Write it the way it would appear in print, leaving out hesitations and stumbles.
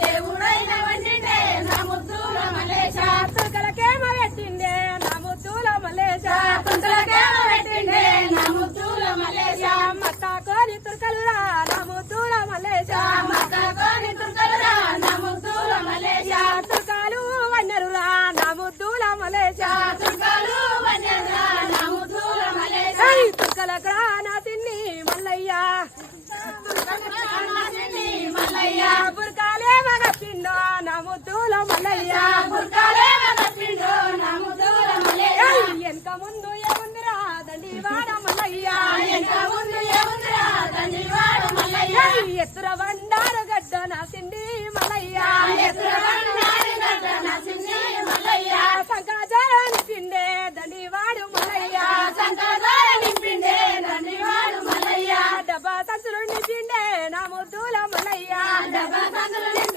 దేవుడైన వండిండే నా ముద్దుల మలేశ తులకలకేమో పెట్టిండే నా ముద్దుల మలేశ కుంకులకేమో పెట్టిండే నా ముద్దుల మలేశ మత్తాకోని తుర్కలురా నా ముద్దుల మలేశ మక్కకోని తుర్కలురా